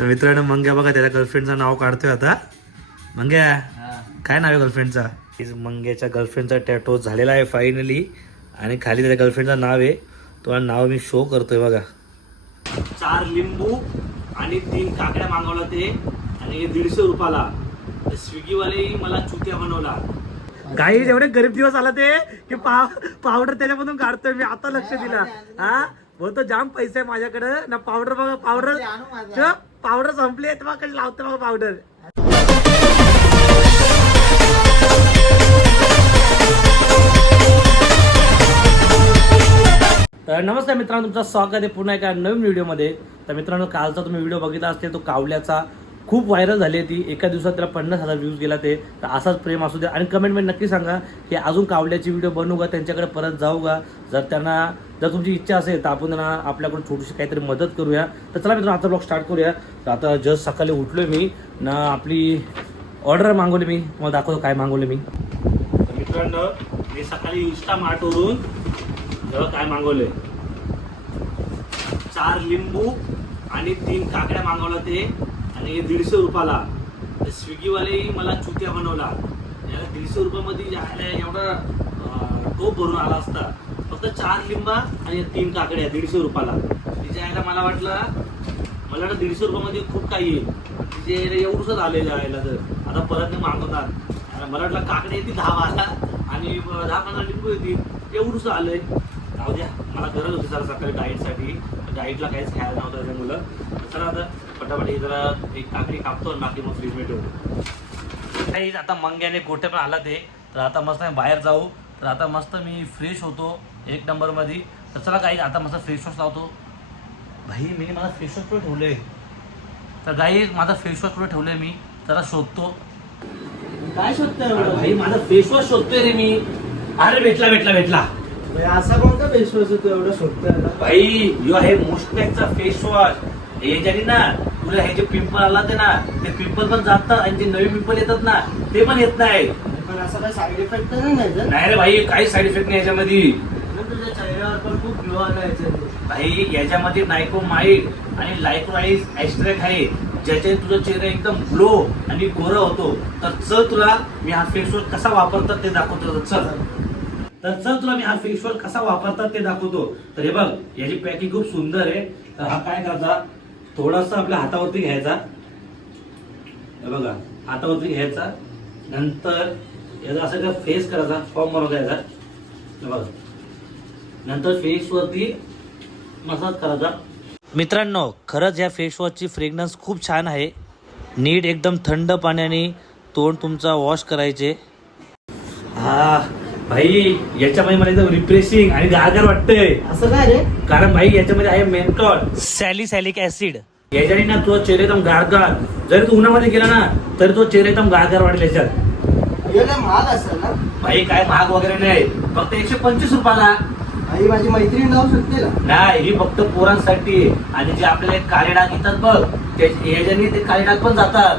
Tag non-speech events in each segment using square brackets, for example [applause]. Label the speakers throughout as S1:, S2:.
S1: तर मित्रांनो मंग्या बघा त्याच्या गर्लफ्रेंडचं नाव काढतोय आता. मंग्या काय नाव आहे गर्लफ्रेंडचा मंग्याच्या गर्लफ्रेंडचा टॅटो झालेला आहे फायनली आणि खाली त्याच्या गर्लफ्रेंडचं नाव आहे. तुम्हाला नाव मी शो करतोय बघा. चार लिंबू आणि तीन काकड्या मागवला ते. आणि दीडशे रुपयाला. स्विगीवाले मला चुत्या बनवला. काही एवढे गरीब दिवस आला ते की पाव पावडर त्याच्यामधून काढतोय मी. आता लक्ष दिला. हा? बोलतो जाम पैसे आहे माझ्याकडे. ना पावडर बघा पावडर पावडर संपली आहे तुम्हाला कशी लावतो बघा पावडर. तर नमस्कार मित्रांनो तुमचं स्वागत आहे पुन्हा एका नवीन व्हिडिओमध्ये तर मित्रांनो कालचा तुम्ही व्हिडिओ बघितला असते तो कावल्याचा. खूप व्हायरल झाली ती. एका दिवसात त्याला पन्नास हजार व्ह्यूज गेला ते. तर असाच प्रेम असू द्या आणि कमेंटमध्ये नक्की सांगा की अजून कावल्याची व्हिडिओ बनवू का? त्यांच्याकडे परत जाऊ का? जर त्यांना जर तुमची इच्छा असेल तर आपण त्यांना आपल्याकडून छोटीशी काहीतरी मदत करूया. तर चला मित्रांनो आता ब्लॉग स्टार्ट करूया. तर आता जस्ट सकाळी उठलो मी. ना आपली ऑर्डर मागवली मी. तुम्हाला दाखवतो काय मागवलं मी. तर मित्रांनो मी सकाळी इंस्टा मार्टवरून काय मागवले चार लिंबू आणि तीन काकड्या मागवलं ते. आणि हे दीडशे रुपयाला. स्विगीवाले मला चुत्या बनवला. याला दीडशे रुपयामध्ये एवढा टोप भरून आला असता. फक्त चार लिंबा आणि तीन काकड्या दीडशे रुपयाला. तिच्या यायला मला वाटलं मला वाटलं दीडशे रुपयामध्ये खूप काही येईल. तिचे यायला एवढंच झालेलं यायला तर. आता परत नाही मागवतात. आणि मला वाटलं काकडे येतील दहा वाला आणि दहा पंधरा लिंबू येतील. एवढंच आलंय. जाऊ द्या. मला गरज होती जरा सकाळी डाईटसाठी डाईटला काहीच खायला नव्हतं त्याच्या मुलं. तर आता जरा एक काकडी कापतो आणि बाकी मग फ्रीजमध्ये ठेवतो. काही आता मंग्याने गोटे पण आला ते तर आता मस्त आम्ही बाहेर जाऊ. तर आता मस्त मी फ्रेश होतो एक नंबरमध्ये. तर चला काही आता मस्त फेस वॉश लावतो. भाई मी माझा फेस वॉश कुठे ठेवले तर काही माझा फेस वॉश कुठे ठेवले मी? जरा शोधतो.
S2: काय शोधतोय?
S1: भाई माझा फेस वॉश शोधतोय रे मी. अरे भेटला भेटला भेटला.
S2: असा कोणता फेसवॉश तू एवढं शोधतोय? ना?
S1: भाई यो आहे मोस्टॅकचा फेस वॉश याच्याने ना तुला हे जे पिंपल आला ते ना ते पिंपल पण जातात आणि जे नवीन पिंपल येतात ना ते पण येत नाही.
S2: पण असा काही साईड इफेक्ट नाही ना याच्यात?
S1: नाही रे भाई काही साईड इफेक्ट नाही याच्यामध्ये.
S2: तुझ्या चेहऱ्यावर पण खूप ग्लो आला याच्यात
S1: भाई याच्यामध्ये नायकोमाइड आणि लायकोराईज एक्स्ट्रॅक्ट आहे ज्याच्याने तुझा चेहरा एकदम ग्लो आणि गोरा होतो. तर चल तुला मी हा फेस वॉश कसा वापरतात ते दाखवतो. चल. तर चल तुला मी हा फेस वॉश कसा वापरतात ते दाखवतो. तर हे बघ याची पॅकिंग खूप सुंदर आहे. तर हा काय करायचा थोडासा आपल्या हातावरती घ्यायचा. बघा हातावरती घ्यायचा. नंतर याचा असं काय फेस करायचा फॉर्म बनवता याचा. बघा. नंतर फेसवरती मसाज करायचा. मित्रांनो खरंच या फेसवॉशची फ्रेग्रन्स खूप छान आहे. नीट एकदम थंड पाण्याने तोंड तुमचा वॉश करायचे. हा भाई याच्यामध्ये मला एकदम रिफ्रेशिंग आणि गारगार वाटतंय.
S2: असं काय रे?
S1: कारण भाई याच्यामध्ये आहे मेन्टॉल सॅलिसॅलिक ऍसिड याच्याने ना तुझा चेहरा एकदम गारगार. जरी तू उन्हामध्ये गेला ना तरी तो चेहरा एकदम गारगार वाटेल याच्यात.
S2: हे महाग असेल ना?
S1: भाई काय महाग वगैरे नाही. फक्त एकशे पंचवीस रुपयाला.
S2: भाई माझी मैत्रीण जाऊ शकते ना.
S1: नाही ही फक्त पोरांसाठी. आहे. आणि जे आपल्याला एक काळे डाग येतात बघ त्या- याच्याने ते काळे डाग पण जातात.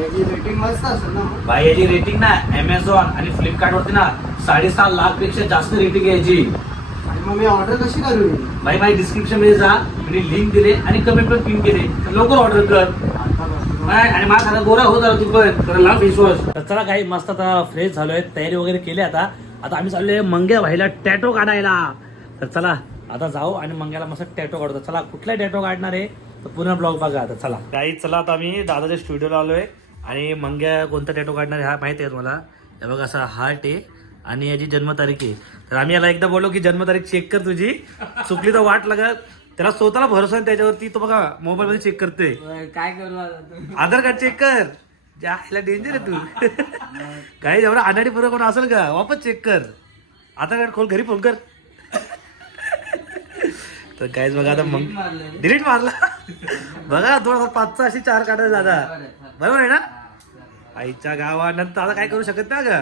S2: याची रेटिंग मस्त असेल ना. मग.
S1: भाई याची रेटिंग ना अमेझॉन आणि फ्लिपकार्ट वरती ना साडेसहा लाखपेक्षा जास्त रेटिंग आहे याची
S2: आणि मग मी ऑर्डर कशी करू?
S1: भाई माझी डिस्क्रिप्शनमध्ये जा मी लिंक दिले आणि कमेंट पण पिन केले. तर लवकर ऑर्डर कर. आणि माझा आता गोरा हो जरा तू पण. चला काही मस्त आता फ्रेश झालोय. तयारी वगैरे केली आता. आता आम्ही चाललोय मंग्या भाईला टॅटो काढायला. तर चला आता जाऊ आणि मंग्याला मस्त टॅटो काढतो. चला कुठला टॅटो काढणार आहे तर पुन्हा ब्लॉग बघा आता. चला. काही चला आता आम्ही दादाच्या स्टुडिओला आलोय. आणि मंग्या कोणता टॅटो काढणार हा माहिती आहे तुम्हाला? हे बघा असा हार्ट आहे. आणि याची जन्मतारीख आहे. तर आम्ही याला एकदा बोललो की जन्मतारीख चेक कर तुझी. चुकली तर वाट लागत त्याला स्वतःला भरोसा आहे त्याच्यावरती. तो बघा मोबाईल मध्ये चेक करते
S2: काय करू?
S1: आधार कार्ड चेक कर. जायला डेंजर आहे तू. काही जेवढा अनाडी बरोबर कोण असेल का? वापस चेक कर. आधार कार्ड खोल घरी फोन कर. तर काहीच बघा आता मग. डिलीट मारला. बघा दोन हजार पाचचा अशी चार काढायला दादा. बरोबर आहे ना? आईच्या गावानंतर आता काय करू शकत नाही का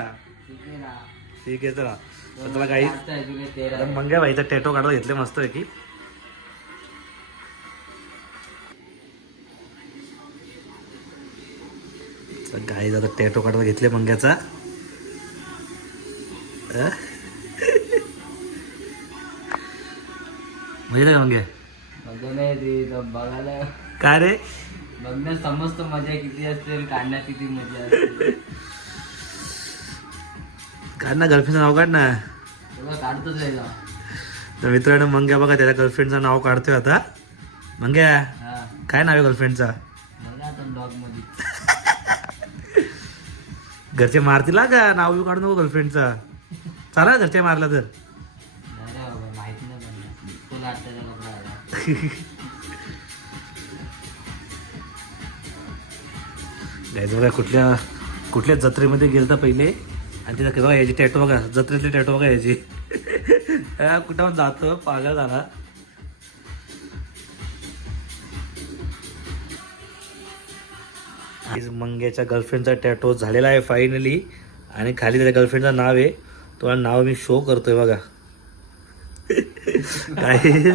S1: ठीक आहे चला. तर चला काही मंग्या भाईचा टॅटो काढायला घेतले मस्त आहे की गाई आता टॅटो काढायला घेतले मंग्याचा. म्हणजे काय मंग्या
S2: मध्ये नाही तो बघायला.
S1: काय रे?
S3: बघण्यात समजतं मजा किती असते काढण्यात किती मजा असते.
S1: काढ ना गर्लफ्रेंडचं नाव काढ ना.
S3: काढतोच आहे का
S1: तर मित्रांनो मंग्या बघा त्याच्या गर्लफ्रेंडचं नाव काढतोय आता. मंग्या
S3: हा.
S1: काय नाव आहे गर्लफ्रेंडचा
S3: बघा आता ब्लॉगमध्ये.
S1: घरचे मारतील हा का? नाव बी काढू नको गर्लफ्रेंडचा चाला घरचे मारला तर. [laughs] गायचं बघा कुठल्या कुठल्या जत्रेमध्ये गेलता पहिले? आणि तिथं बघा याची टॅटो बघा जत्रेतली टॅटो बघा याची [laughs] कुठं जातो? पागल झाला. मंग्याच्या गर्लफ्रेंडचा टॅटो झालेला आहे फायनली आणि खाली त्याच्या गर्लफ्रेंडचं नाव आहे. तुम्हाला नाव मी शो करतोय बघा. काय?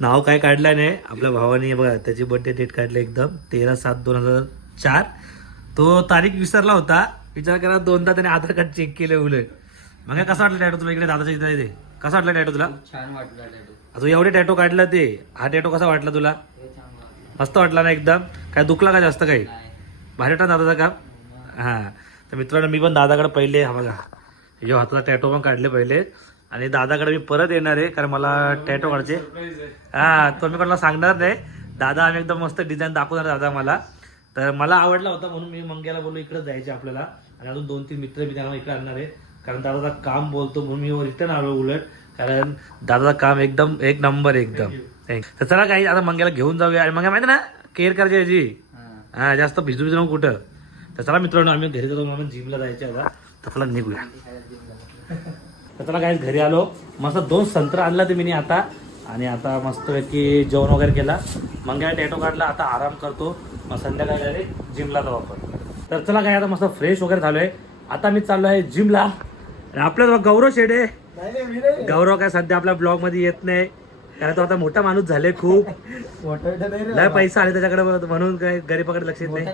S1: नाव काय काढलं नाही. आपल्या भावाने बघा त्याची बर्थडे डेट काढली एकदम. तेरा सात दोन हजार चार. तो तारीख विसरला होता. विचार करा दोनदा त्याने आधार कार्ड चेक केले उलट. मग कसा वाटलं टॅटो तुला? इकडे दादाच्या इथे ते. कसा वाटला टॅटो तुला?
S3: छान वाटलं
S1: एवढे टॅटो काढला ते. हा टॅटो कसा वाटला तुला? मस्त वाटला ना एकदम? काय दुखला का जास्त काही? भारी वाटलं दादाचं काम? हां. तर मित्रांनो मी पण दादाकडे पहिले हा बघा. यो हाताचा टॅटो पण काढले पहिले. आणि दादाकडे मी परत येणार आहे कारण मला टॅटो काढायचे हा तो मी कोणाला सांगणार नाही. दादा आम्ही एकदम मस्त डिझाईन दाखवणार दादा मला. तर मला आवडला होता म्हणून मी मंग्याला बोललो इकडे जायचे आपल्याला. आणि अजून दोन तीन मित्र मी त्यांना इकडे आणणार आहे. कारण दादाचा काम बोलतो म्हणून मी रिटर्न आलो उलट. कारण दादाचं काम एकदम एक नंबर एकदम. तर चला काही आता मंग्याला घेऊन जाऊया. आणि मंग्या माहिती ना? केअर करायची याची
S3: हा.
S1: हा जास्त भिजू भिजू नको कुठं. तर चला मित्रांनो आम्ही घरी जातो आम्ही जिमला जायचे आता. तर चला निघूया. [laughs] तर चला काय घरी आलो. मस्त दोन संत्र आणला ते मी आता. आणि आता मस्तपैकी जेवण वगैरे केला. मग काय टॅटो काढला. आता आराम करतो. मग संध्याकाळी डायरेक्ट जिमला जाऊ आपण. तर चला काय आता मस्त फ्रेश वगैरे झालोय. आता मी चाललो आहे जिमला आणि आपल्या गौरव शेडे. गौरव काय सध्या आपल्या ब्लॉगमध्ये येत नाही. कारण तो आता मोठा माणूस झाले खूप.
S2: नाही.
S1: पैसा आले त्याच्याकडे म्हणून काय गरीबाकडे लक्ष नाही.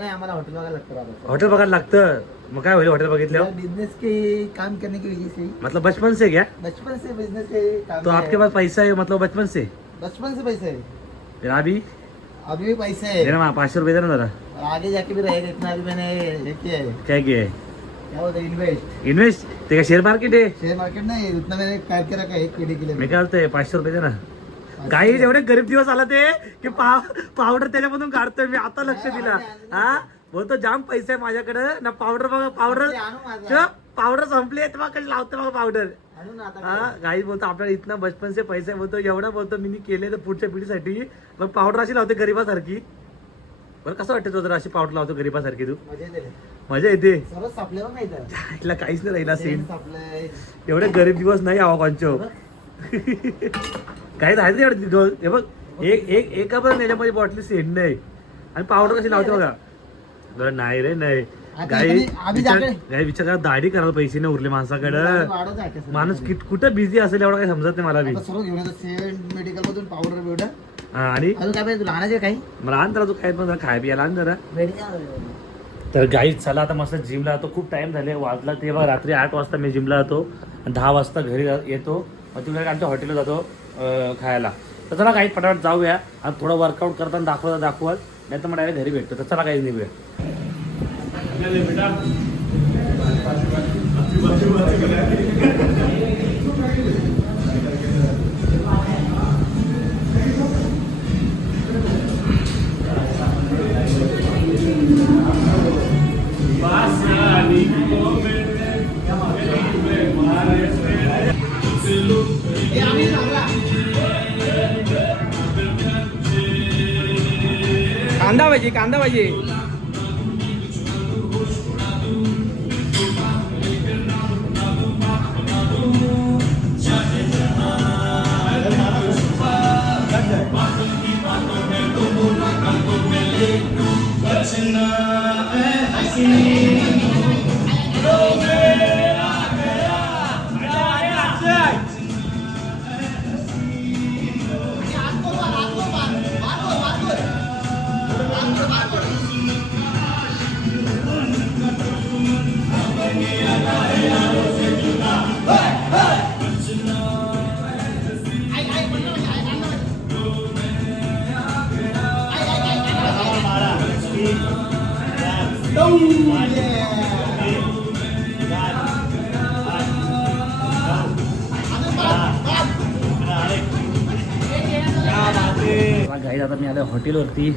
S2: हॉटेल बघायला लागतं.
S1: मग काय होईल हॉटेल बघितल्यावर?
S2: बिजनेस के काम करने की वजह से
S1: मतलब बचपन से क्या?
S2: बचपन से बिजनेस के काम
S1: तो
S2: में
S1: आपके
S2: है।
S1: पास पैसा है मतलब बचपन से?
S2: बचपन से पैसे है.
S1: फिर अभी?
S2: अभी भी पैसे है.
S1: देना पाचशे रुपये देना जरा।
S2: आगे जाके भी रहेगा इतना अभी मैंने ये किया है
S1: क्या किया है?
S2: क्या होता है इन्वेस्ट
S1: इन्वेस्ट ते का शेअर मार्केट आहे
S2: शेयर मार्केट नहीं उतना मैंने करके रखा है एक पीढ़ी के लिए.
S1: मी काय बोलतोय पाचशे रुपये दे ना काही एवढे गरीब दिवस आला ते की पाव पावडर त्याच्यामधून काढतोय मी आता लक्ष दिला. हा? बोलतो जाम पैसे आहे माझ्याकडे. ना पावडर बघा पावडर. पावडर संपली आहे कधी लावते बघा पावडर हा गाई बोलतो आपल्याला इथनं बचपन से पैसे बोलतो एवढा बोलतो मी केले तर पुढच्या पिढीसाठी. मग पावडर अशी लावते गरीबासारखी. बरं कसं वाटतं तो जर अशी पावडर लावतो गरीबासारखी तू?
S2: मजा येते.
S1: हिला [laughs] काहीच नाही राहिला सीन एवढे गरीब दिवस नाही आवा कोणचो. काही राहिले एवढे दिवस. हे बघ एक एक एका पण याच्यामध्ये बॉटली सेंड नाही. आणि पावडर कशी लावते बघा. बरं नाही रे नाही. विचार
S2: जाकडे-
S1: गाई विचार करा दाढी करायला पैसे नाही उरले माणसाकडे. माणूस कुठं बिझी असेल एवढं काही समजत नाही मला बी.
S2: मेडिकल मधून पावडर बिवडर.
S1: आणि?
S2: काही?
S1: आण जरा तू काय पण खाय पियाला आण जरा. तर गाई चला आता मस्त जिमला जातो. खूप टाइम झाले वाजला ते बघ रात्री आठ वाजता मी जिमला जातो. आणि दहा वाजता घरी येतो. तिकडे आमच्या हॉटेलला जातो खायला. तर चला काही पटापट जाऊया. आणि थोडं वर्कआउट करताना दाखवता दाखवाल नाही तर मग डायरेक्ट घरी भेटतो. तर चला काही निघूया.
S2: कांदा भाजी कांदा भाजी।
S1: आता मी आल्या हॉटेलवरती.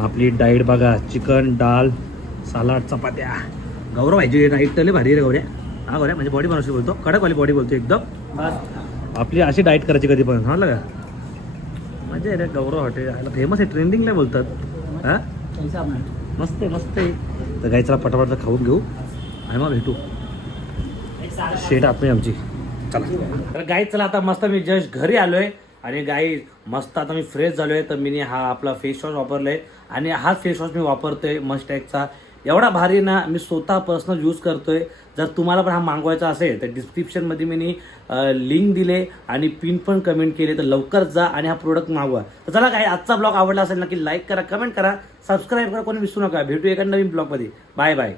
S1: आपली डाईट बघा चिकन डाल सलाड चपात्या. गौरव व्हायची डाईट तले भारी रे गौऱ्या. हा गौऱ्या म्हणजे बॉडी बनवशी बोलतो. कडकवाली बॉडी बोलतो एकदम. आपली अशी डाईट करायची कधी पण का? मजा आहे रे गौरव हॉटेल. फेमस आहे ट्रेंडिंगला बोलतात. हा? मस्त आहे मस्त आहे. तर गाई चला पटापट खाऊन घेऊ. आणि मग भेटू. शेट आपण आमची. चला. तर गाई चला आता मस्त मी जस्ट घरी आलोय. आणि गाई मस्त आता मी फ्रेश झालोय. तर मी हा आपला फेस वॉश वापरलाय. आणि हा फेस वॉश मी आहे मस्टॅगचा एवढा भारी ना मी स्वतः पर्सनल यूज करतो आहे जर तुम्हाला पण हा मागवायचा असेल तर डिस्क्रिप्शनमध्ये मी लिंक दिले आणि पिन पण कमेंट केले तर लवकर जा आणि हा प्रोडक्ट मागवा. तर चला काय आजचा ब्लॉग आवडला असेल नक्की लाईक करा कमेंट करा सबस्क्राईब करा कोणी विसरू नका. भेटू एका नवीन ब्लॉगमध्ये बाय बाय